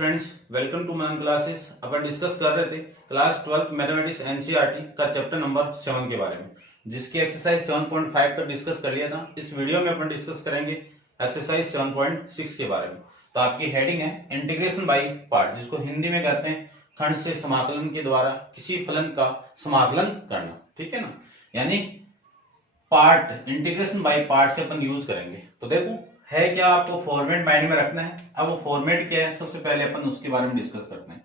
Friends, welcome to Manan classes. अपन discuss कर रहे थे क्लास 12 मैथमेटिक्स एनसीईआरटी का चैप्टर नंबर 7 के बारे में, जिसकी एक्सरसाइज 7.5 पर डिस्कस कर लिया था। इस वीडियो में अपन डिस्कस करेंगे एक्सरसाइज 7.6 के बारे में। तो आपकी हेडिंग है इंटीग्रेशन बाय पार्ट, जिसको हिंदी में कहते हैं खंड से समाकलन के द्वारा किसी फलन का समाकलन करना। ठीक है ना, यानी पार्ट, इंटीग्रेशन बाय पार्ट से अपन यूज करेंगे। तो देखो है क्या, आपको फॉर्मेट माइंड में रखना है। अब वो फॉर्मेट क्या है, सबसे पहले अपन उसके बारे में डिस्कस करते हैं।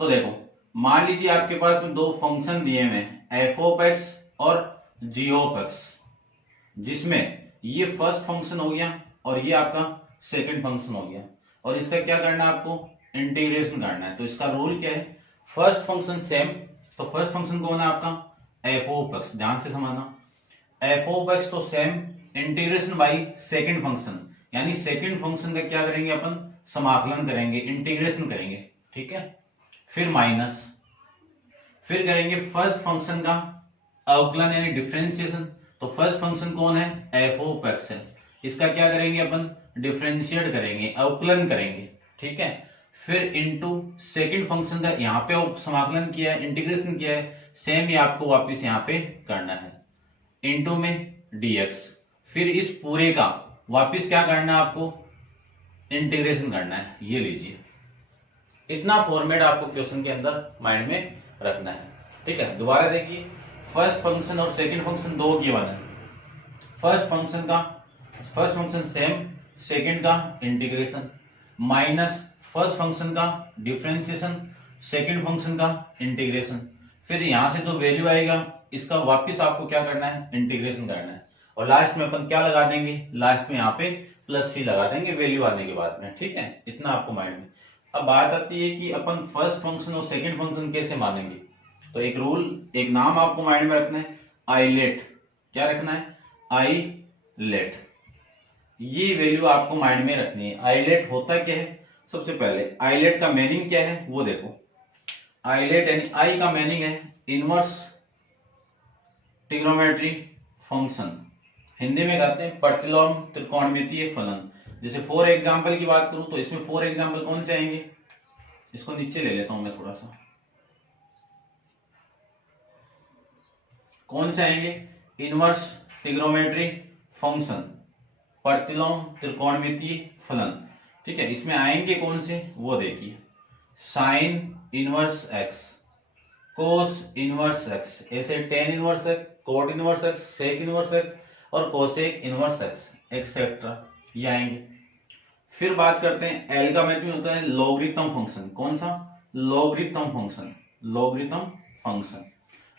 तो देखो, मान लीजिए आपके पास में दो फंक्शन दिए हुए हैं, एफ ऑफ एक्स और जी ऑफ एक्स, जिसमें ये फर्स्ट फंक्शन हो गया और ये आपका सेकंड फंक्शन हो गया, और इसका क्या करना है, आपको इंटीग्रेशन करना है। तो इसका रूल क्या है, फर्स्ट फंक्शन सेम, तो फर्स्ट फंक्शन कौन है आपका, एफ ऑफ एक्स। ध्यान से समझना, एफ ऑफ एक्स तो same, integration by second function, यानी सेकंड फंक्शन का क्या करेंगे अपन, समाकलन करेंगे, इंटीग्रेशन करेंगे। ठीक है, फिर माइनस, फिर करेंगे फर्स्ट फंक्शन का अवकलन यानी डिफरेंशिएशन। तो फर्स्ट फंक्शन कौन है, एफ ऑफ एक्स है, इसका क्या करेंगे अपन, डिफरेंशिएट करेंगे, अवकलन करेंगे। ठीक है, फिर इनटू सेकंड फंक्शन का यहाँ पे समाकलन किया है, इंटीग्रेशन किया है, सेम ही आपको वापस यहाँ पे करना है, इनटू में dx। फिर इस पूरे का वापस क्या करना है, आपको इंटीग्रेशन करना है। ये लीजिए, इतना फॉर्मेट आपको क्वेश्चन के अंदर माइंड में रखना है। ठीक है, दोबारा देखिए, फर्स्ट फंक्शन और सेकंड फंक्शन दो गिवन है। फर्स्ट फंक्शन सेम, सेकंड का इंटीग्रेशन, माइनस फर्स्ट फंक्शन का डिफरेंशिएशन, सेकंड फंक्शन का इंटीग्रेशन। फिर यहां से जो वैल्यू आएगा इसका वापस आपको क्या करना है, इंटीग्रेशन करना है, और लास्ट में अपन क्या लगा देंगे, लास्ट में यहाँ पे प्लस सी लगा देंगे वैल्यू आने के बाद में। ठीक है, इतना आपको माइंड में। अब बात आती है कि अपन फर्स्ट फंक्शन और सेकंड फंक्शन कैसे मानेंगे। तो एक रूल, एक नाम आपको माइंड में रखना है, आइलेट। क्या रखना है, आइलेट। ये वैल्यू आपको माइंड में रखनी है। आइलेट होता क्या है, सबसे पहले आइलेट का मीनिंग क्या है वो देखो। आइलेट यानी आई का मीनिंग है इनवर्स ट्रिग्नोमेट्री फंक्शन, हिंदी में कहते हैं प्रतिलोम त्रिकोणमितीय फलन। जैसे फॉर एग्जांपल की बात करूं तो इसमें फॉर एग्जांपल कौन से आएंगे, इसको नीचे ले लेता हूं मैं थोड़ा सा, कौन से आएंगे, इनवर्स ट्रिग्नोमेट्री फंक्शन, प्रतिलोम त्रिकोणमितीय फलन। ठीक है, इसमें आएंगे कौन से वो देखिए, sine inverse x, cos inverse x, ऐसे tan inverse x, cot inverse x, sec inverse x और कोसेक इनवर्स एक्स, एक्सेट्रा, ये आएंगे। फिर बात करते हैं, एल का मतलब होता है लॉगरिथम फंक्शन। कौन सा, logarithm function, logarithm function.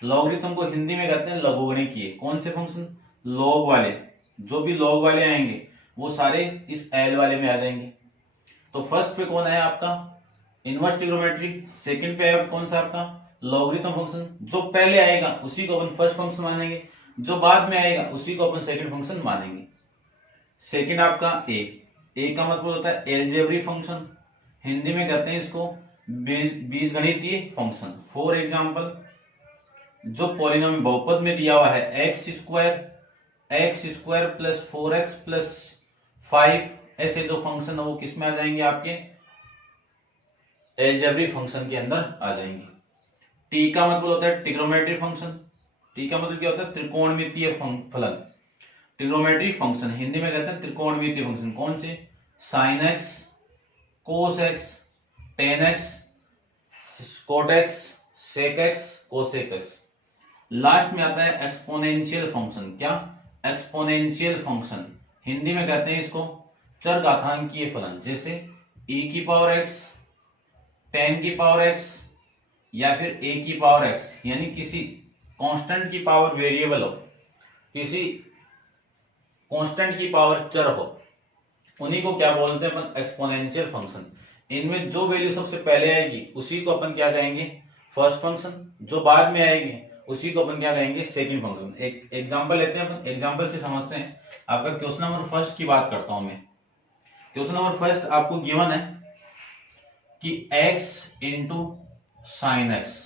Logarithm को हिंदी में कहते हैं लघुगणकीय। कौन से फंक्शन, लॉग वाले, जो भी लॉग वाले आएंगे वो सारे इस एल वाले में आ जाएंगे। तो फर्स्ट पे कौन है आपका, इनवर्स ट्रिग्नोमेट्री, सेकंड पे है कौन सा आपका, लॉगरिथम फंक्शन। जो पहले आएगा उसी को अपन फर्स्ट फंक्शन मानेंगे, जो बाद में आएगा उसी को अपन सेकंड फंक्शन मानेंगे। सेकंड आपका ए का मतलब होता है एलजेब्रिक फंक्शन, हिंदी में कहते हैं इसको बीजगणितीय फंक्शन। फॉर एग्जांपल, जो पॉलिनोमियल बहुपद में दिया हुआ है x square plus 4x plus 5, ऐसे जो फंक्शन है वो किस में आ जाएंगे, आपके एलजेब्रिक फंक्शन के अंदर आ जाएंगे। टी का मतलब होता है ट्रिग्नोमेट्री फंक्शन, टी का मतलब क्या होता है, त्रिकोणमितीय फलन। ट्रिग्नोमेट्री फंक्शन हिंदी में कहते हैं त्रिकोणमितीय फंक्शन। कौन से, sine x, cos x, tan x, cot x, sec x, cosec x. Last में आता है एक्सपोनेंशियल फंक्शन। क्या, एक्सपोनेंशियल फंक्शन, हिंदी में कहते हैं इसको चरघातांकीय फलन। जैसे e की पावर x, 10 की पावर x, या फिर a की पावर x, यानी किसी कांस्टेंट की पावर वेरिएबल हो, किसी कांस्टेंट की पावर चर हो, उन्हीं को क्या बोलते हैं अपन, एक्सपोनेंशियल फंक्शन। इनमें जो वैल्यू सबसे पहले आएगी उसी को अपन क्या कहेंगे, फर्स्ट फंक्शन, जो बाद में आएगी उसी को अपन क्या कहेंगे, सेकंड फंक्शन। एक एग्जांपल लेते हैं अपन, एग्जांपल से समझते हैं। आपका क्वेश्चन नंबर फर्स्ट की बात करता हूं मैं। क्वेश्चन नंबर फर्स्ट आपको गिवन है कि x इंटू साइन एक्स,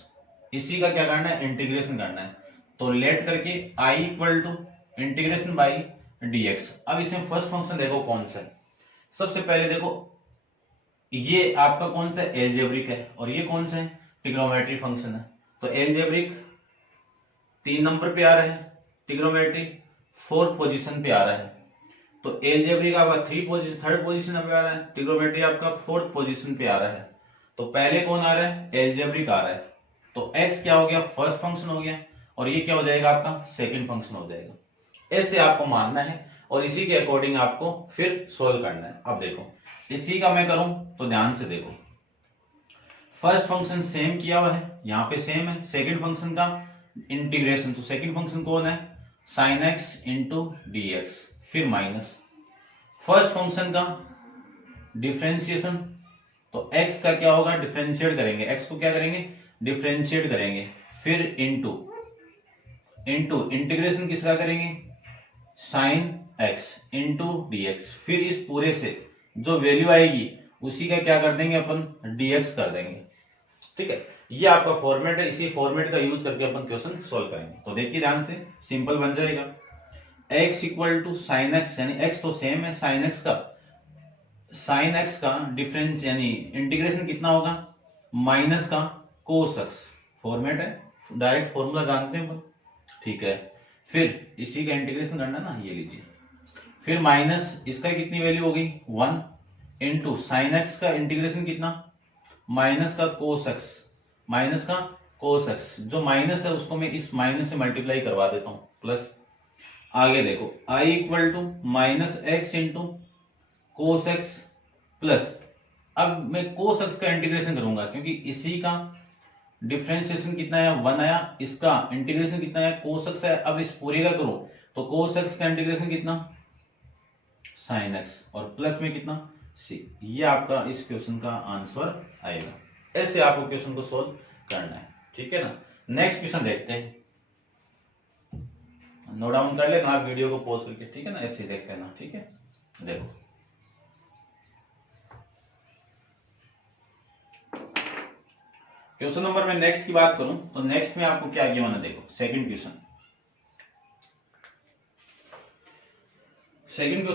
इसी का क्या करना है, इंटीग्रेशन करना है। तो लेट करके i equal to integration by dx। अब इसमें फर्स्ट फंक्शन देखो कौन सा है, सबसे पहले देखो ये आपका कौन सा एलजेब्रिक है और ये कौन सा है, ट्रिग्नोमेट्री फंक्शन है। तो एलजेब्रिक 3 नंबर पे आ रहा है, ट्रिग्नोमेट्री 4th पोजीशन पे आ रहा है। तो एलजेब्रिक आपका 3rd पोजीशन पे आ रहा है, ट्रिग्नोमेट्री आपका 4th पोजीशन पे आ रहा है। तो पहले कौन आ रहा है, एलजेब्रिक आ रहा है। तो x क्या हो गया, फर्स्ट फंक्शन हो गया, और ये क्या हो जाएगा आपका सेकंड फंक्शन हो जाएगा। ऐसे आपको मानना है और इसी के अकॉर्डिंग आपको फिर सोल्व करना है। अब देखो इसी का मैं करूं तो ध्यान से देखो, फर्स्ट फंक्शन सेम किया हुआ है, यहां पे सेम है। सेकंड फंक्शन का इंटीग्रेशन, तो सेकंड फंक्शन कौन है, sine x into d x, फिर माइनस फर्स्ट फंक्शन का डिफ्रेंशिएशन। तो x का क्या होगा, डिफ्रेंशिएट करेंगे, x को क्या करेंगे, डिफ्रेंशिएट करेंगे, फिर इंटू इंटीग्रेशन किसका करेंगे, sine x into d x, फिर इस पूरे से जो वैल्यू आएगी उसी का क्या कर देंगे अपन, dx कर देंगे। ठीक है, ये आपका फॉर्मेट है, इसी फॉर्मेट का यूज करके अपन क्वेश्चन सोल्व करेंगे। तो देखिए ध्यान से, सिंपल बन जाएगा, x equal to sine x, यानी x तो सेम है, साइन एक्स का डिफरेंस यानी इंटीग्रेशन कितना होगा, माइनस का कोस एक्स, फॉर्मेट है, डायरेक्ट फॉर्मूला जानते हैं अपन। ठीक है, फिर इसी का इंटीग्रेशन करना ना, ये लीजिए, फिर माइनस इसका कितनी वैल्यू होगी 1 इंटू साइन एक्स का इंटीग्रेशन कितना, माइनस का कोस एक्स, जो माइनस है उसको मैं इस माइनस से मल्टीप्लाई करवा देता हूं, प्लस आगे देखो i equal to minus x into cos x plus, अब मैं कोस एक्स का इंटीग्रेशन करूंगा क्योंकि इसी का डिफरेंशिएशन कितना है 1 आया, इसका इंटीग्रेशन कितना है कोस एक्स है। अब इस पूरे का करो तो कोस एक्स का इंटीग्रेशन कितना, साइन एक्स, और प्लस में कितना सी। ये आपका इस क्वेश्चन का आंसर आएगा। ऐसे आपको क्वेश्चन को सोल्व करना है, ठीक है ना। नेक्स्ट क्वेश्चन देखते हैं, नोट डाउन कर लेना आप वीडियो को पॉज करके, ठीक है ना, ऐसे देख लेना, ठीक है। देखो क्वेश्चन नंबर में नेक्स्ट की बात करूं तो नेक्स्ट में आपको क्या गिवन है, देखो सेकंड क्वेश्चन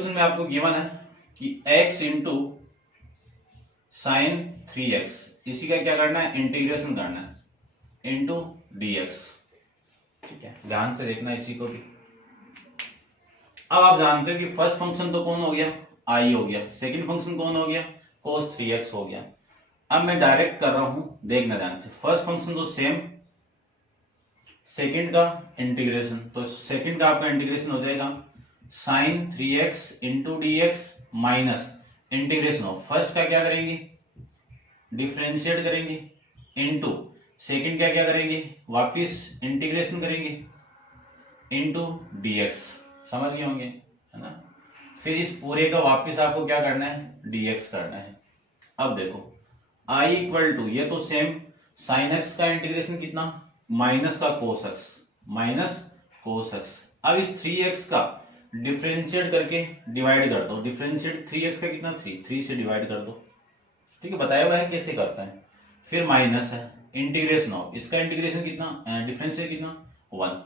में आपको गिवन है कि x इंटू साइन 3x, इसी का क्या करना है, इंटीग्रेशन करना है इंटू dx। ठीक है, ध्यान से देखना इसी को भी। अब आप जानते हो कि फर्स्ट फंक्शन तो कौन हो गया, i हो गया, सेकंड फंक्शन कौन हो गया, cos 3x हो गया। अब मैं डायरेक्ट कर रहा हूं, देखना ध्यान से, फर्स्ट फंक्शन तो सेम, सेकंड का इंटीग्रेशन, तो सेकंड का आपका इंटीग्रेशन हो जाएगा sine 3x into d x minus integration of first का क्या करेंगे, डिफ्रेंशिएट करेंगे, इंटू सेकंड का क्या करेंगे, वापिस इंटीग्रेशन करेंगे, इंटू dx। समझ गए होंगे, है ना। फिर इस पूरे का वापिस आपको क्या करना है, dx करना है। अब देखो i इक्वल टू, ये तो सेम, साइन एक्स का इंटीग्रेशन कितना, माइनस का कोस एक्स। अब इस 3x का डिफरेंशिएट करके डिवाइड कर दो, डिफरेंशिएट 3x का कितना 3 से डिवाइड कर दो, ठीक है, बताया हुआ है कैसे करता है। फिर माइनस है, इंटीग्रेशन ऑफ, इसका इंटीग्रेशन कितना, डिफरेंशिएट कितना 1,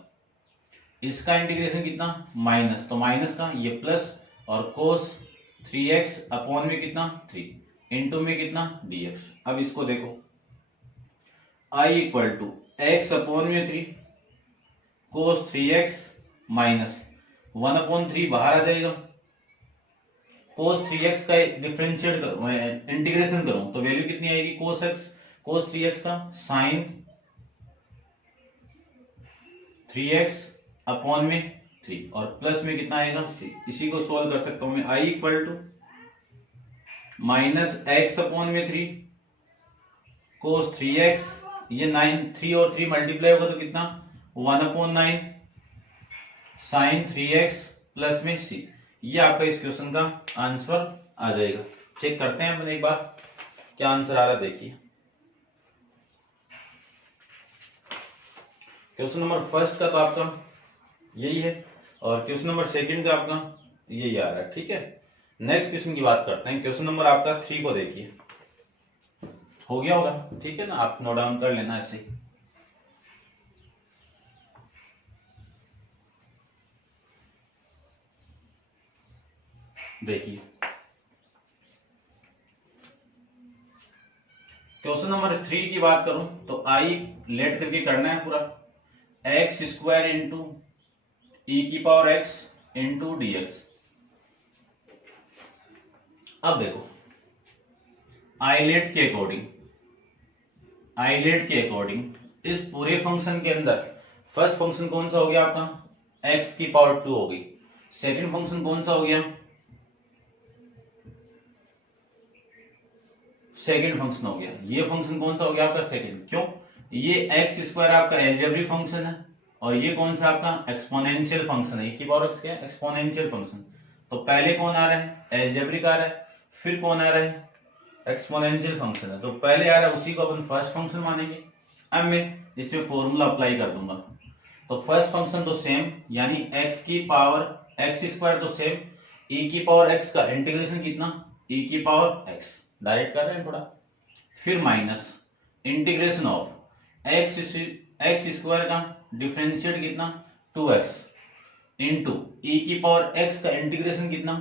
इसका इंटीग्रेशन कितना माइनस, तो माइनस का ये प्लस, और कोस 3x अपॉन में कितना 3 इंटू में कितना dx। अब इसको देखो i equal to x upon में 3 कोस 3x माइनस 1/3 बाहर आ जाएगा, कोस 3x का डिफरेंशिएट करूं, इंटीग्रेशन करूं तो वैल्यू कितनी आएगी, कोस 3x का साइन 3x अपॉन में 3, और प्लस में कितना आएगा c। इसी को सोल्व कर सकता हूं मैं, i equal to minus x upon में 3 कोस 3x, ये 3 और 3 मल्टीप्लाई होगा तो कितना 1/9 साइन 3x प्लस में c। ये आपका इस क्वेश्चन का आंसर आ जाएगा। चेक करते हैं अपन एक बार क्या आंसर आ रहा है, देखिए क्वेश्चन नंबर फर्स्ट का तो आपका यही है, और क्वेश्चन नंबर सेकंड का आपका यही आ रहा है, ठीक है। नेक्स्ट क्वेश्चन की बात करते हैं, क्वेश्चन नंबर आपका 3 को देखिए, हो गया होगा, ठीक है ना, आप नोट डाउन कर लेना ऐसे। देखिए क्वेश्चन नंबर 3 की बात करूं तो आई लेट करके करना है पूरा एक्स स्क्वायर इंटू ई की power x into d x. अब देखो आइलेट के अकॉर्डिंग इस पूरे फंक्शन के अंदर फर्स्ट फंक्शन कौन सा हो गया आपका एक्स की पावर 2 हो गई। सेकंड फंक्शन कौन सा हो गया, सेकंड फंक्शन हो गया। ये फंक्शन कौन सा हो गया आपका सेकंड, क्यों, ये एक्स स्क्वायर आपका एलजेब्रिक फंक्शन है और ये कौन सा आपका एक्सपोनेंशियल फंक्शन है। की पावर एक्स क्या है, एक्सपोनेंशियल फंक्शन। तो पहले कौन आ रहा है, एलजेब्रिक आ रहा है, फिर कौन आ रहा है, एक्सपोनेंशियल फंक्शन है। तो पहले आ रहा है उसी को अपन फर्स्ट फंक्शन मानेंगे। अब मैं इसमें फॉर्मूला अप्लाई कर दूंगा। तो फर्स्ट फंक्शन तो सेम, यानी एक्स की पावर एक्स स्क्वायर तो सेम, ई की पावर एक्स का इंटीग्रेशन कितना, ई की पावर एक्स, डायरेक्ट कर रहे हैं थोड़ा, फिर minus integration of x square का डिफरेंशिएट कितना 2x इंटू ई की पावर एक्स का इंटीग्रेशन कितना,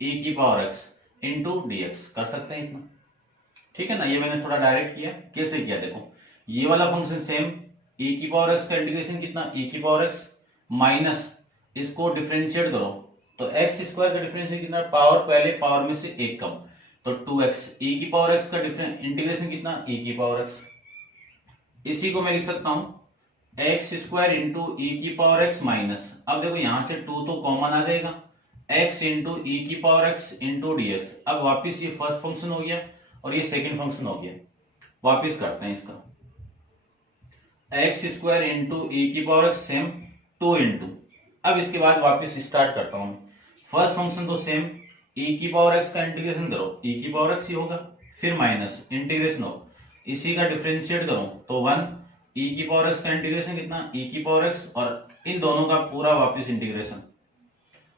ई की पावर एक्स इंटू dx। कर सकते हैं इतना, ठीक है ना। ये मैंने थोड़ा डायरेक्ट किया, कैसे किया देखो, ये वाला फंक्शन सेम, ई की पावर एक्स का इंटीग्रेशन कितना, ई की पावर एक्स माइनस इसको डिफरेंशिएट करो तो एक्स स्क्वायर का डिफरेंशिएट कितना, पावर पहले पावर में से एक कम, तो 2x ई की पावर एक्स का इंटीग्रेशन कितना, ई की पावर एक्स। इसी को मैं लिख सकता हूं एक्स स्क्वायर इंटू ई की पावर एक्स माइनस, अब देखो यहां से 2 तो कॉमन आ जाएगा, x इंटू ई की power x into d x. अब वापिस ये फर्स्ट फंक्शन हो गया और ये सेकंड फंक्शन हो गया। वापिस करते हैं इसका, एक्स स्क्वायर इंटू ई की पावर एक्स सेम 2 इंटू, अब इसके बाद वापिस स्टार्ट करता हूं। फर्स्ट फंक्शन तो सेम, ई की पावर एक्स का इंटीग्रेशन करो, ई की पावर एक्स ही होगा, फिर माइनस इंटीग्रेशन हो इसी का डिफरेंशिएट करो तो 1, ई की पावर एक्स का इंटीग्रेशन कितना, ई की पावर एक्स, और इन दोनों का पूरा वापिस इंटीग्रेशन,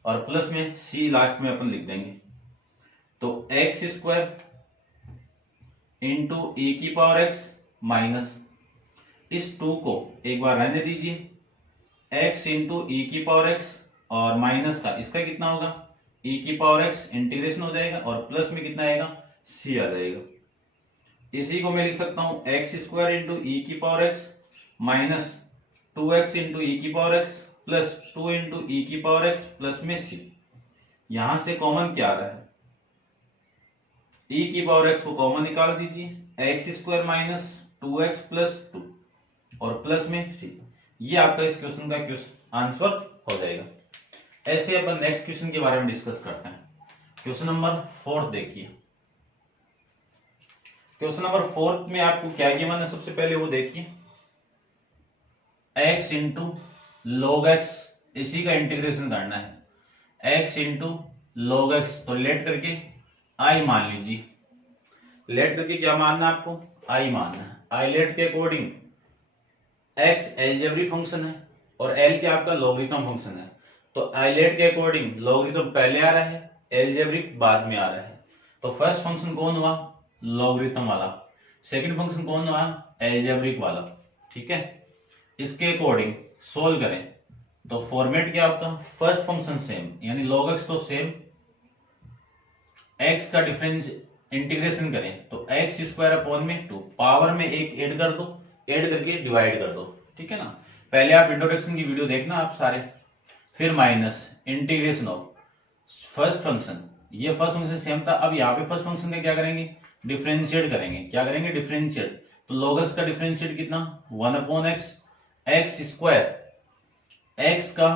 और प्लस में सी लास्ट में अपन लिख देंगे। तो एक्स स्क्वायर इंटू ई की पावर एक्स माइनस, इस 2 को एक बार रहने दीजिए, एक्स इंटू ई की पावर एक्स और माइनस का इसका कितना होगा, ई की पावर एक्स इंटीग्रेशन हो जाएगा और प्लस में कितना आएगा, सी आ जाएगा। इसी को मैं लिख सकता हूं एक्स स्क्वायर इंटू ई की power x minus 2x into e की power x plus 2 into e की पावर एक्स प्लस में सी। यहां से कॉमन क्या आ रहा है, ई की पावर एक्स को कॉमन निकाल दीजिए, x square minus 2x plus 2 और प्लस में सी। ये आपका इस क्वेश्चन का आंसर हो जाएगा। ऐसे अपन नेक्स्ट क्वेश्चन के बारे में डिस्कस करते हैं। क्वेश्चन नंबर 4 देखिए। क्वेश्चन नंबर 4 में आपको क्या गिवन है, सबसे पहले वो देखिए, x इंटू लॉग एक्स, इसी का इंटीग्रेशन करना है, x इंटू लॉग एक्स। तो लेट करके i मान लीजिए, लेट करके क्या मानना है आपको, i मानना है। आई लेट के अकॉर्डिंग x एलजेब्रिक फंक्शन है और l क्या आपका लॉगरिथम फंक्शन है। तो आई लेट के अकॉर्डिंग लॉगरिथम पहले आ रहा है, एलजेब्रिक बाद में आ रहा है। तो फर्स्ट फंक्शन कौन हुआ, लॉगरिथम वाला, सेकंड फंक्शन कौन हुआ, एलजेब्रिक वाला, ठीक है। इसके अकॉर्डिंग सोल्व करें तो फॉर्मेट क्या आपका, फर्स्ट फंक्शन सेम यानी log x तो सेम, x का डिफरेंस इंटीग्रेशन करें तो x स्क्वायर अपॉन में 2, पावर में एक ऐड कर दो, ऐड करके डिवाइड कर दो, ठीक है ना। पहले आप इंट्रोडक्शन की वीडियो देखना आप सारे, फिर minus integration of first function, ये फर्स्ट फंक्शन सेम था, अब यहाँ पे फर्स्ट फंक्शन में क्या करेंगे, डिफरेंशिएट करेंगे। क्या करेंगे, डिफरेंशिएट। तो log x का डिफरेंशिएट कितना, 1 upon x, x square, x का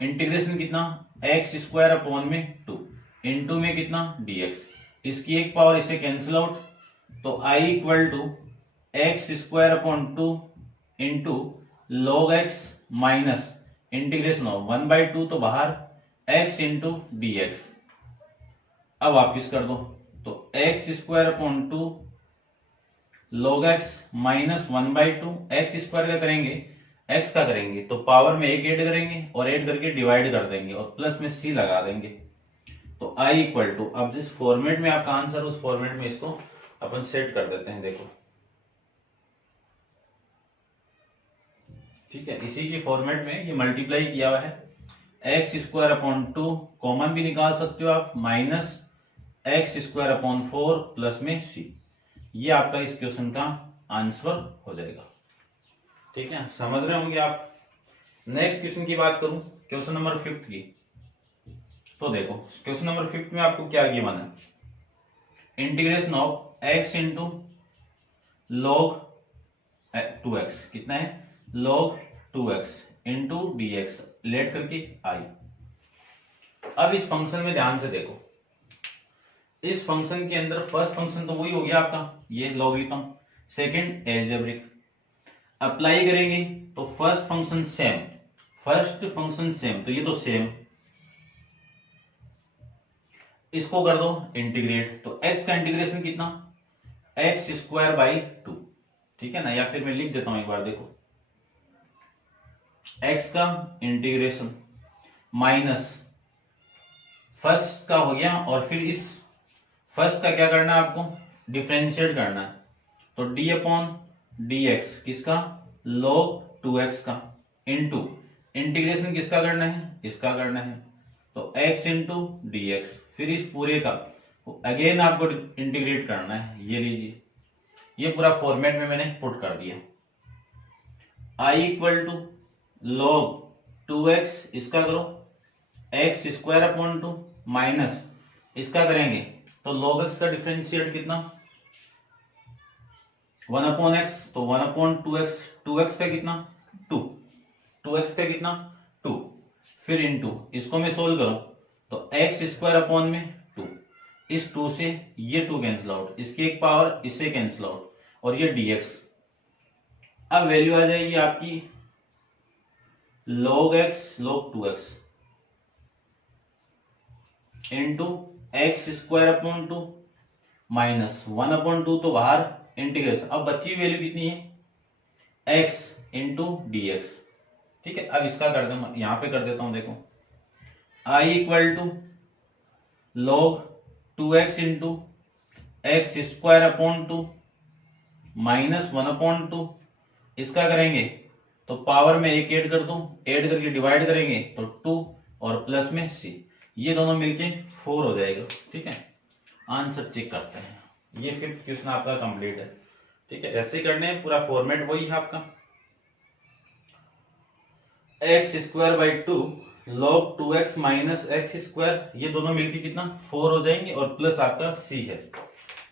इंटीग्रेशन कितना, एक्स स्क्वायर अपॉन में 2 इंटू में कितना dx, इसकी एक पावर इसे कैंसिल आउट, तो i equal to x square upon 2 into log x minus integration of 1/2 तो बाहर x इंटू dx। अब वापिस कर दो तो x square upon 2 log x minus 1/2, x square का करेंगे, एक्स का करेंगे तो पावर में एक ऐड करेंगे और ऐड करके डिवाइड कर देंगे और प्लस में सी लगा देंगे। तो i इक्वल टू, अब जिस फॉर्मेट में आपका आंसर उस फॉर्मेट में इसको अपन सेट कर देते हैं, देखो ठीक है। इसी के फॉर्मेट में ये मल्टीप्लाई किया हुआ है, एक्स स्क्वायर अपॉन 2 कॉमन भी निकाल सकते हो आप, minus x square upon 4 plus में सी। ये आपका इस क्वेश्चन का आंसर हो जाएगा। ठीक है, समझ रहे होंगे आप। नेक्स्ट क्वेश्चन की बात करूं, क्वेश्चन नंबर 5 की, तो देखो क्वेश्चन नंबर 5 में आपको क्या गिवन है, integration of x into log 2x, कितना है, log 2x into dx late करके आई। अब इस फंक्शन में ध्यान से देखो, इस फंक्शन के अंदर फर्स्ट फंक्शन तो वही हो गया आपका ये लॉगरिथम, सेकंड एल्जेब्रिक, अप्लाई करेंगे तो फर्स्ट फंक्शन सेम, तो ये तो सेम, इसको कर दो इंटीग्रेट, तो x का इंटीग्रेशन कितना, x स्क्वायर बाई 2, ठीक है ना, या फिर मैं लिख देता हूं एक बार, देखो x का इंटीग्रेशन माइनस फर्स्ट का हो गया, और फिर इस फर्स्ट का क्या करना है आपको, डिफरेंशिएट करना है, तो d अपॉन dx किसका, log 2x का, इंटू इंटीग्रेशन किसका करना है, इसका करना है, तो x इंटू dx, फिर इस पूरे का अगेन आपको इंटीग्रेट करना है, ये लीजिए, ये पूरा फॉर्मेट में मैंने पुट कर दिया, i equal to log 2x, इसका करो x स्क्वायर अपॉन 2 माइनस इसका करेंगे तो log x का डिफरेंशिएट कितना, 1 अपॉन x, तो 1 अपॉन 2x, 2x का कितना 2, 2x का कितना 2, फिर इंटू इसको मैं सोल्व करूं तो x स्क्वायर अपॉन में 2, इस 2 से ये 2 कैंसिल आउट, इसकी एक पावर इससे कैंसिल आउट, और ये dx, अब वैल्यू आ जाएगी आपकी log x log 2x into x square upon 2 minus 1 upon 2, तो बाहर इंटीग्रेशन, अब बच्ची वैल्यू कितनी है, x इंटू डी एक्स। ठीक है, अब इसका कर दे, यहां पे कर देता हूं, देखो i equal to log 2x into x square upon 2 minus 1 upon 2, इसका करेंगे तो पावर में एक ऐड कर दूं, ऐड करके डिवाइड करेंगे तो 2 और प्लस में c, ये दोनों मिलके 4 हो जाएगा। ठीक है, आंसर चेक करते हैं, ये 5th क्वेश्चन आपका कंप्लीट है। ठीक है, ऐसे करने हैं, पूरा फॉर्मेट वही है आपका, x square by 2 log 2x minus x square, ये दोनों मिलके कितना 4 हो जाएंगे, और प्लस आपका c है।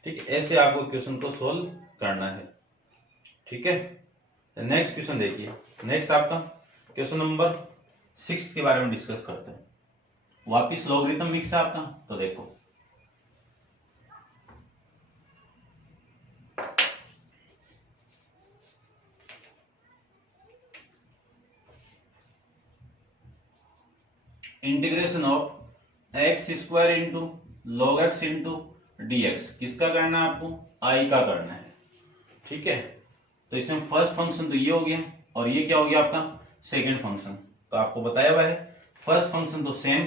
ठीक है, ऐसे आपको क्वेश्चन को सोल्व करना है। ठीक है, नेक्स्ट क्वेश्चन देखिए, नेक्स्ट आपका क्वेश्चन नंबर 6 के बारे में डिस्कस करते हैं, वापिस लॉगरिथम मिक्स है आपका, तो देखो integration of x square into log x into d x, किसका करना है आपको, आई का करना है। ठीक है, तो इसमें फर्स्ट फंक्शन तो ये हो गया, और ये क्या हो गया आपका सेकंड फंक्शन, तो आपको बताया हुआ है फर्स्ट फंक्शन तो सेम,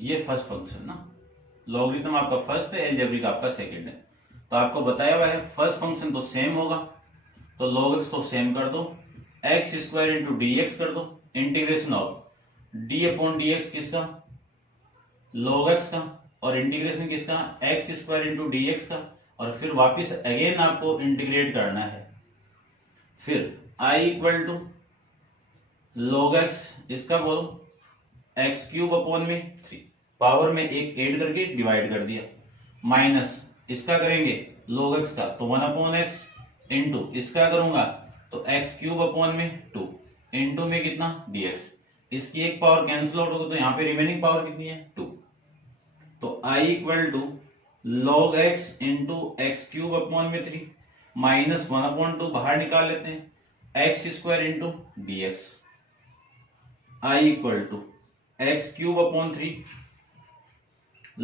ये फर्स्ट फंक्शन ना, लॉगरिथम आपका फर्स्ट है, एलजेब्रिक आपका सेकंड है, तो आपको बताया हुआ है फर्स्ट फंक्शन तो सेम होगा, तो log x तो सेम कर दो, x square into d x कर दो, integration of d upon D x किसका, log x का, और इंटीग्रेशन किसका, x square into d x का, और फिर वापिस अगेन आपको इंटीग्रेट करना है, फिर i equal to log x, इसका बोलो एक्स क्यूब अपॉन में 3, पावर में एक ऐड करके डिवाइड कर दिया, माइनस इसका करेंगे log x का, तो 1 अपॉन एक्स, इंटू इसका करूंगा तो एक्स क्यूब अपॉन में 2, इंटू में कितना dx, इसकी एक पावर कैंसिल आउट होगा, तो यहाँ पे रिमेनिंग पावर कितनी है 2, तो i equal to log x into x cube upon में 3 माइनस 1 अपॉन 2 बाहर निकाल लेते हैं, x square into d x, i equal to x cube upon 3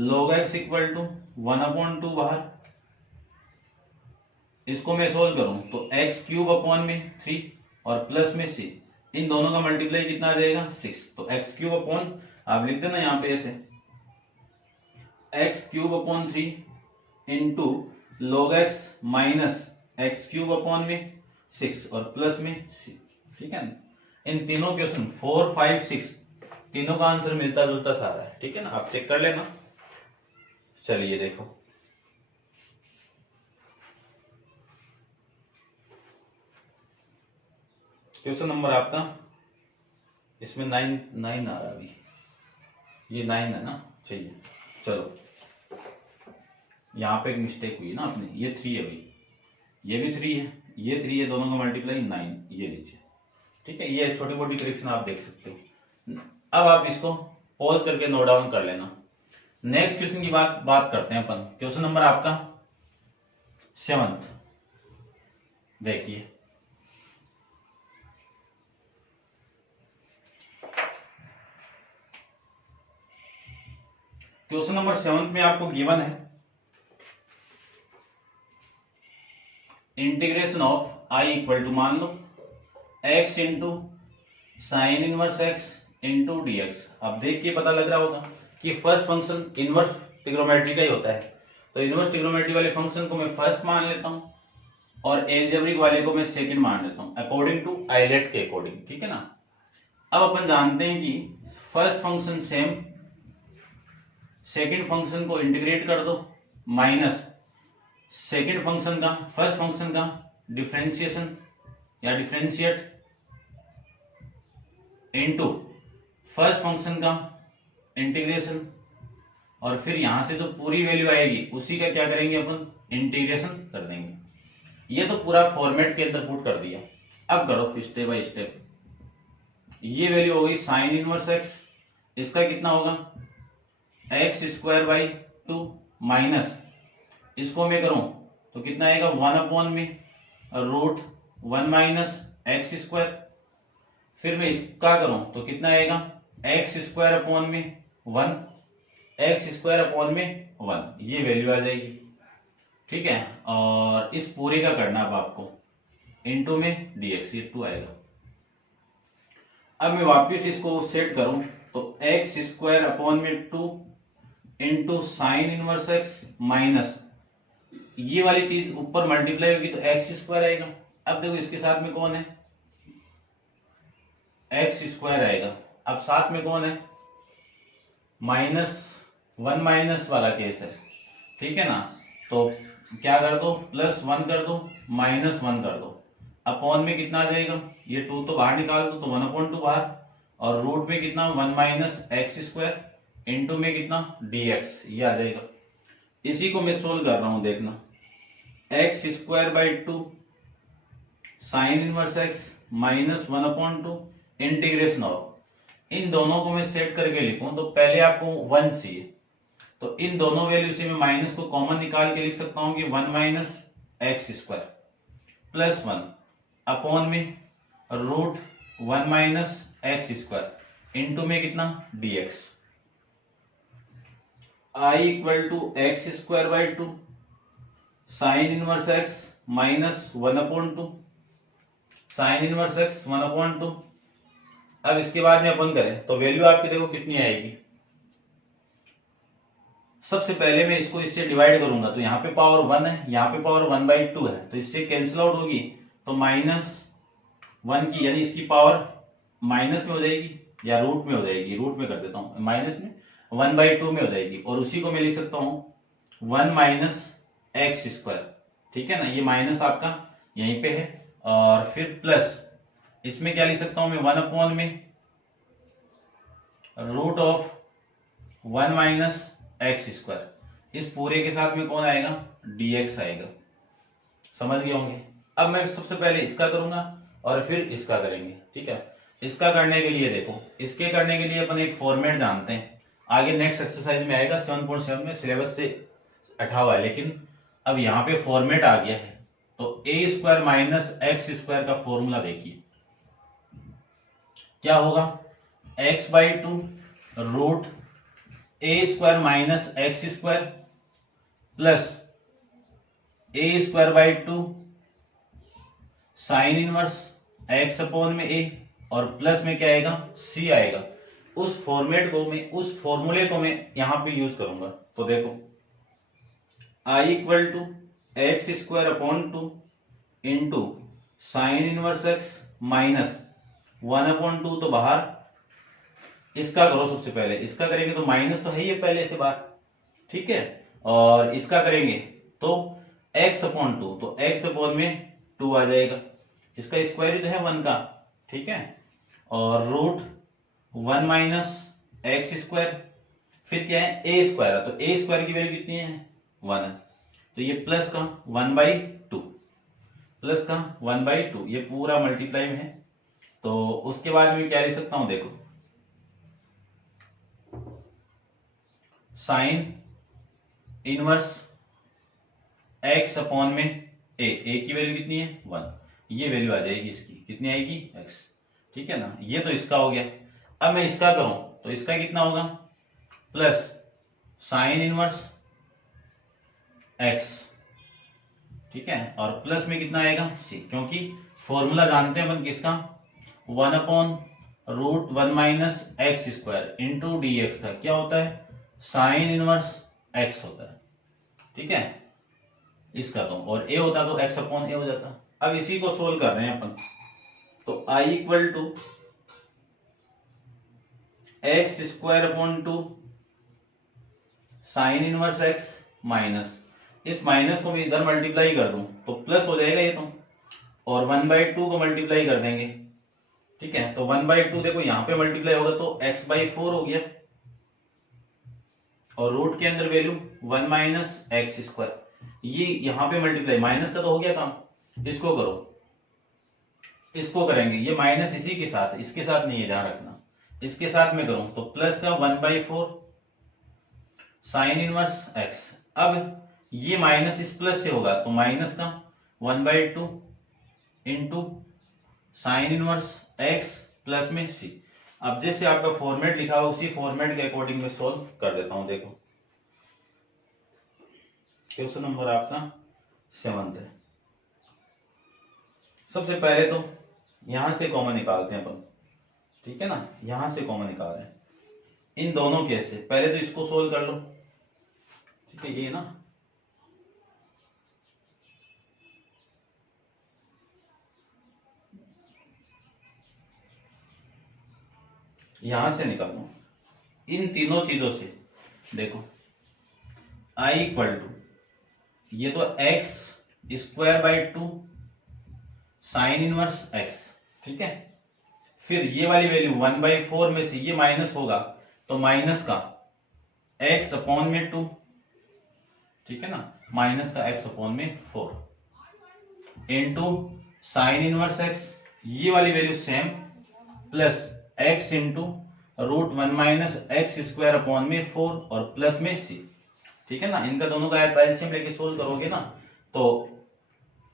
log x equal to 1 upon 2 बाहर, इसको मैं सोल्व करूं तो एक्स क्यूब अपॉन में 3 और प्लस में c, इन दोनों का मल्टीप्लाई कितना आ जाएगा 6, तो एक्स क्यूब अपॉन, आप लिख देना यहां पे ऐसे, x cube upon 3 into log x minus x cube upon में 6 और प्लस में c। ठीक है, इन तीनों क्वेश्चन 4, 5, 6 तीनों का आंसर मिलता जुलता सारा है। ठीक है ना, आप चेक कर लेना। चलिए देखो, क्वेश्चन नंबर आपका इसमें 9 आ रहा अभी, ये 9 है ना, चाहिए। चलो यहाँ पे एक मिस्टेक हुई ना अपने, ये 3 है भाई, ये भी 3 है, ये 3 है, दोनों का मल्टीप्लाई 9, ये लीजिए। ठीक है, ये छोटी मोटी करेक्शन आप देख सकते हो। अब आप इसको पॉज करके नोट डाउन कर लेना। नेक्स्ट क्वेश्चन की बात करते हैं अपन। क्वेश्चन नंबर आपका 7th देखिए, क्वेश्चन नंबर 7 में आपको गिवन है integration of I equal to, मान लो x into sine inverse x into d x. अब देख के पता लग रहा होगा कि फर्स्ट फंक्शन इनवर्स ट्रिग्नोमेट्री का ही होता है, तो इनवर्स ट्रिग्नोमेट्री वाले फंक्शन को मैं फर्स्ट मान लेता हूं और एलजेब्रिक वाले को मैं सेकंड मान लेता हूं अकॉर्डिंग टू आइलेट के अकॉर्डिंग। ठीक है ना। अब अपन जानते हैं कि first function same, second function को इंटीग्रेट कर दो माइनस सेकंड फंक्शन का फर्स्ट फंक्शन का डिफरेंशिएशन या डिफरेंशिएट इनटू फर्स्ट फंक्शन का इंटीग्रेशन, और फिर यहां से जो पूरी वैल्यू आएगी उसी का क्या करेंगे अपन, इंटीग्रेशन कर देंगे। ये तो पूरा फॉर्मेट के अंदर पुट कर दिया। अब करो स्टेप बाय स्टेप। ये वैल्यू होगी साइन इनवर्स एक्स, इसका कितना होगा एक्स स्क्वायर बाई 2 माइनस, इसको मैं करूं तो कितना आएगा 1 में रूट 1 माइनस एक्स स्क्वायर, फिर मैं इसका करूं तो कितना आएगा एक्स स्क्वायर अपॉन में 1, एक्स स्क्वायर अपॉन में 1, ये वैल्यू आ जाएगी। ठीक है, और इस पूरे का करना अब आपको इनटू में dx, ये 2 आएगा। अब मैं वापस इसको सेट करूं तो एक्स स्क्वायर अपॉन में 2 into sine inverse x minus, ये वाली चीज ऊपर मल्टीप्लाई होगी तो एक्स स्क्वायर आएगा। अब देखो इसके साथ में कौन है, एक्स स्क्वायर आएगा। अब साथ में कौन है, -1 माइनस वाला केस है। ठीक है ना, तो क्या कर दो +1 कर दो -1 कर दो, अपॉन में कितना आ जाएगा, ये 2 तो बाहर निकाल दो तो 1/2 बाहर, और रूट में कितना 1 माइनस एक्स स्क्वायर इंटू में कितना dx, ये आ जाएगा। इसी को मैं सोल्व कर रहा हूं, देखना x square by 2 sine inverse x minus 1/2 integration of, इन दोनों को मैं सेट करके लिखूं तो पहले आपको 1 चाहिए, तो इन दोनों वैल्यू से मैं माइनस को कॉमन निकाल के लिख सकता हूं कि 1 minus x square plus 1 upon में root 1 minus x square into में कितना dx। I equal to x square by 2 sine inverse x minus 1/2 sine inverse x 1/2। अब इसके बाद में अपन करें तो वैल्यू आपकी देखो कितनी आएगी। सबसे पहले मैं इसको इससे डिवाइड करूंगा तो यहाँ पे पावर 1 है, यहाँ पे पावर 1/2 है, तो इससे कैंसिल आउट होगी तो -1 की, यानी इसकी पावर माइनस में हो जाएगी या रूट में हो जाएगी, रूट में कर देता हूं माइनस में 1/2 में हो जाएगी, और उसी को मैं लिख सकता हूं 1 माइनस एक्स स्क्वायर। ठीक है ना, ये माइनस आपका यहीं पे है, और फिर प्लस इसमें क्या लिख सकता हूं मैं 1 में root of 1 minus x square, इस पूरे के साथ में कौन आएगा dx आएगा। समझ गए होंगे। अब मैं सबसे पहले इसका करूंगा और फिर इसका करेंगे। ठीक है, इसका करने के लिए देखो, इसके करने के लिए अपन एक फॉर्मेट जानते हैं, आगे नेक्स्ट एक्सरसाइज में आएगा 7.7 में, सिलेबस से हटा हुआ है, लेकिन अब यहाँ पे फॉर्मेट आ गया है। तो a square minus x square का फॉर्मूला देखिए क्या होगा, x/2 root a square minus x square plus a square by 2 sine inverse x upon में ए, और प्लस में क्या आएगा c आएगा। उस फॉर्मेट को मैं, उस फॉर्मूले को मैं यहां पे यूज करूंगा। तो देखो i equal to x square upon 2 into sine inverse x minus 1/2 तो बाहर, इसका करो सबसे पहले, इसका करेंगे तो माइनस तो है ही पहले से बाहर। ठीक है, और इसका करेंगे तो x/2, तो x अपॉन में 2 आ जाएगा, इसका स्क्वायर ही तो है 1 का, ठीक है, और रूट 1 माइनस एक्स स्क्वायर, फिर क्या है ए स्क्वायर है, तो ए स्क्वायर की वैल्यू कितनी है 1 है, तो ये प्लस का 1/2, प्लस का 1/2, ये पूरा मल्टीप्लाई में है। तो उसके बाद में क्या लिख सकता हूं, देखो साइन इनवर्स एक्स अपॉन में ए की वैल्यू कितनी है 1, ये वैल्यू आ जाएगी इसकी, कितनी आएगी एक्स, ठीक है ना। ये तो इसका हो गया। अब मैं इसका करूं तो इसका कितना होगा, प्लस साइन इनवर्स एक्स, ठीक है, और प्लस में कितना आएगा सी, क्योंकि फॉर्मूला जानते हैं अपन किसका, 1/√1 minus x square into d x का क्या होता है, साइन इनवर्स एक्स होता है, ठीक है, इसका तो, और ए होता तो एक्स अपॉन ए हो जाता। अब इसी को सोल्व कर रहे हैं अपन, तो I equal to x square upon 2 sine inverse x minus, इस माइनस को मैं इधर मल्टीप्लाई कर दूं तो प्लस हो जाएगा ये तो, और 1/2 को मल्टीप्लाई कर देंगे, ठीक है, तो 1/2 देखो यहां पे मल्टीप्लाई होगा तो x/4 हो गया, और रूट के अंदर वैल्यू 1 माइनस एक्स स्क्वायर, ये यहां पे मल्टीप्लाई, माइनस का तो हो गया काम, इसको करो, इसको करेंगे, ये माइनस इसी के साथ, इसके साथ नहीं है, ध्यान रखना, इसके साथ में करूं तो प्लस का 1/4 साइन इनवर्स एक्स, अब ये माइनस इस प्लस से होगा तो माइनस का 1/2 into sine inverse x plus में सी। अब जैसे आपका फॉर्मेट लिखा हुआ उसी फॉर्मेट के अकॉर्डिंग में सोल्व कर देता हूं। देखो क्वेश्चन नंबर आपका 7 है। सबसे पहले तो यहां से कॉमन निकालते हैं अपन, ठीक है ना, यहां से कॉमन निकाल रहे हैं इन दोनों केस से, पहले तो इसको सोल्व कर लो, ठीक है, ये ना यहां से निकालो इन तीनों चीजों से। देखो i इक्वल टू, ये तो x square by 2 sine inverse x, ठीक है, फिर ये वाली वैल्यू 1/4 में से ये माइनस होगा तो माइनस का x अपॉन में 2, ठीक है ना, माइनस का x अपॉन में 4 इंटू साइन इनवर्स x, ये वाली value same, plus x into √1 minus x square upon में 4 और प्लस में c, ठीक है ना। इनका दोनों का एलसीएम लेके सोल्व करोगे ना तो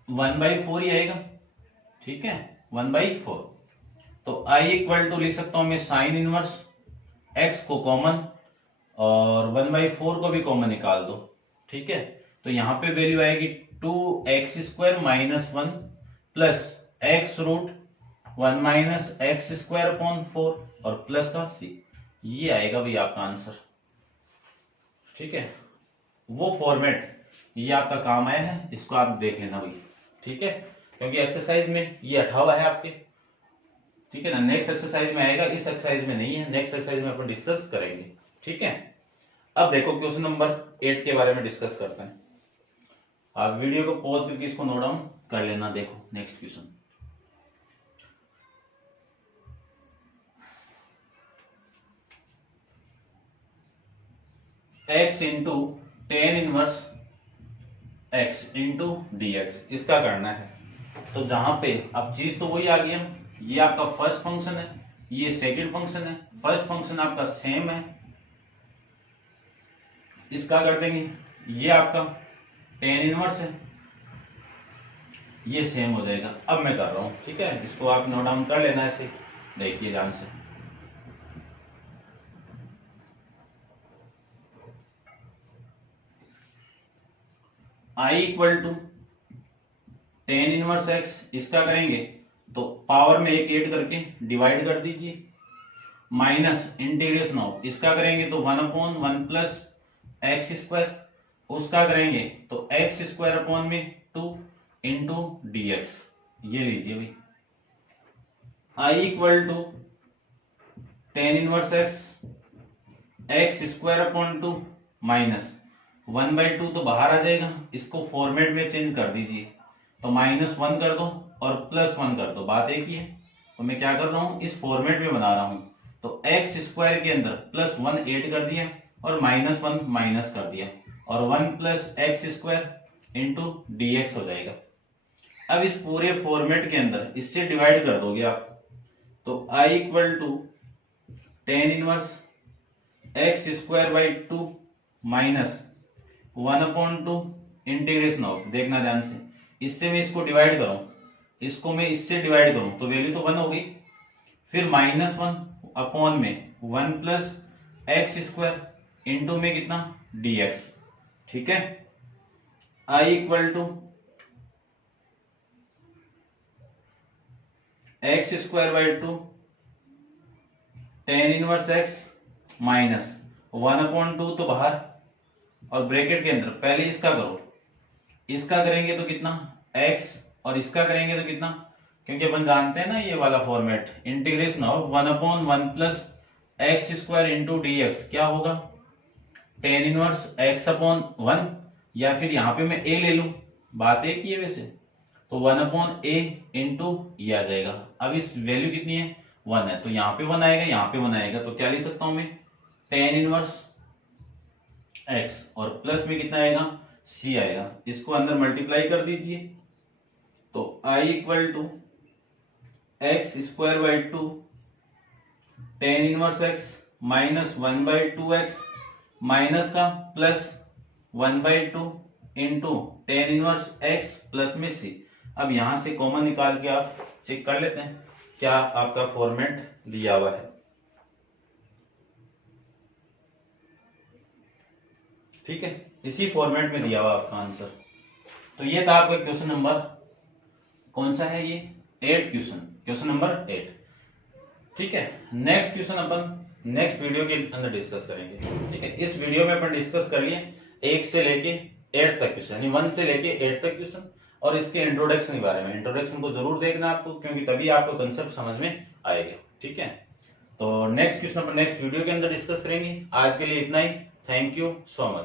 1/4 ही आएगा, ठीक है, 1/4। तो i इक्वल टू लिख सकता हूं मैं साइन इनवर्स x को कॉमन और 1/4 को भी कॉमन निकाल दो, ठीक है, तो यहां पे वैल्यू आएगी 2x² minus 1 plus x√1 minus x square upon 4 और प्लस का c, ये आएगा भाई आपका आंसर, ठीक है। वो फॉर्मेट ये आपका काम आया है, इसको आप देख लेना भाई, ठीक है, क्योंकि एक्सरसाइज में ये 58 है आपके, ठीक है ना। नेक्स्ट एक्सरसाइज में आएगा, इस एक्सरसाइज में नहीं है, नेक्स्ट एक्सरसाइज में अपन डिस्कस करेंगे, ठीक है। अब देखो क्वेश्चन नंबर 8 के बारे में डिस्कस करते हैं। आप वीडियो को पॉज करके इसको नोट डाउन कर लेना। देखो next question, x into ten inverse x into d x, इसका करना है। तो जहां पे अब चीज तो वही आ गया, ये आपका फर्स्ट फंक्शन है, ये सेकंड फंक्शन है, फर्स्ट फंक्शन आपका सेम है, इसका कर देंगे, ये आपका टेन इनवर्स है, ये सेम हो जाएगा। अब मैं कर रहा हूं, ठीक है, इसको आप नोट डाउन कर लेना ऐसे, देखिए ध्यान से। i equal to tan inverse x, इसका करेंगे तो पावर में एक ऐड करके डिवाइड कर दीजिए, माइनस इंटीग्रेशन ऑफ, इसका करेंगे तो 1/1 प्लस एक्स स्क्वायर, उसका करेंगे तो एक्स स्क्वायर अपॉन में 2 इंटू डी एक्स, ये लीजिए भाई। i equal to tan inverse x square upon 2 minus 1/2 तो बाहर आ जाएगा, इसको फॉर्मेट में चेंज कर दीजिए, तो -1 कर दो और +1 कर दो, बात एक ही है, तो मैं क्या कर रहा हूं, इस फॉर्मेट में बना रहा हूं। तो एक्स स्क्वायर के अंदर प्लस 1 ऐड कर दिया और माइनस 1 माइनस कर दिया और 1 plus x square into d x हो जाएगा। अब इस पूरे फॉर्मेट के अंदर इससे डिवाइड कर दोगे आप, तो I equal to tan inverse x square by 2 minus 1/2 integration of, देखना ध्यान से, इससे मैं इसको डिवाइड करूं, इसको मैं इससे डिवाइड करूं तो वैल्यू तो 1 होगी, फिर माइनस 1 अपॉन में 1 प्लस एक्स स्क्वायर इंटू में कितना dx। ठीक है, I equal to x square by 2 ten inverse x minus 1/2 तो बाहर और ब्रैकेट के अंदर पहले इसका करो, इसका करेंगे तो कितना x और इसका करेंगे तो कितना, क्योंकि अपन जानते हैं ना ये वाला format, integration of 1/1 plus x square into d x क्या होगा, टेन इनवर्स एक्स अपॉन 1, या फिर यहां पे मैं a ले लूं, बात एक ही है वैसे, तो 1/a इंटू ये आ जाएगा। अब इस वैल्यू कितनी है 1 है, तो यहाँ पे 1 आएगा, यहाँ पे 1 आएगा, तो क्या लिख सकता हूं मैं टेन इनवर्स x और प्लस में कितना आएगा c आएगा, इसको अंदर मल्टीप्लाई कर दीजिए, तो i equal to x square by 2 ten inverse x minus 1/2x minus का plus 1/2 into ten inverse x plus में c। अब यहां से कॉमन निकाल के आप चेक कर लेते हैं क्या आपका फॉर्मेट दिया हुआ है। ठीक है, इसी फॉर्मेट में दिया हुआ आपका आंसर। तो ये था आपका क्वेश्चन नंबर, कौन सा है ये, 8 क्वेश्चन नंबर 8। ठीक है, नेक्स्ट क्वेश्चन अपन नेक्स्ट वीडियो के अंदर डिस्कस करेंगे। ठीक है, इस वीडियो में अपन डिस्कस कर लिए 1 से लेके 8 तक क्वेश्चन, यानी 1 से लेके 8 तक क्वेश्चन, और इसके इंट्रोडक्शन के बारे में। इंट्रोडक्शन को जरूर देखना आपको, क्योंकि तभी आपको कंसेप्ट समझ में आएगा। ठीक है, तो नेक्स्ट क्वेश्चन अपन नेक्स्ट वीडियो के अंदर डिस्कस करेंगे। आज के लिए इतना ही, थैंक यू सो मच।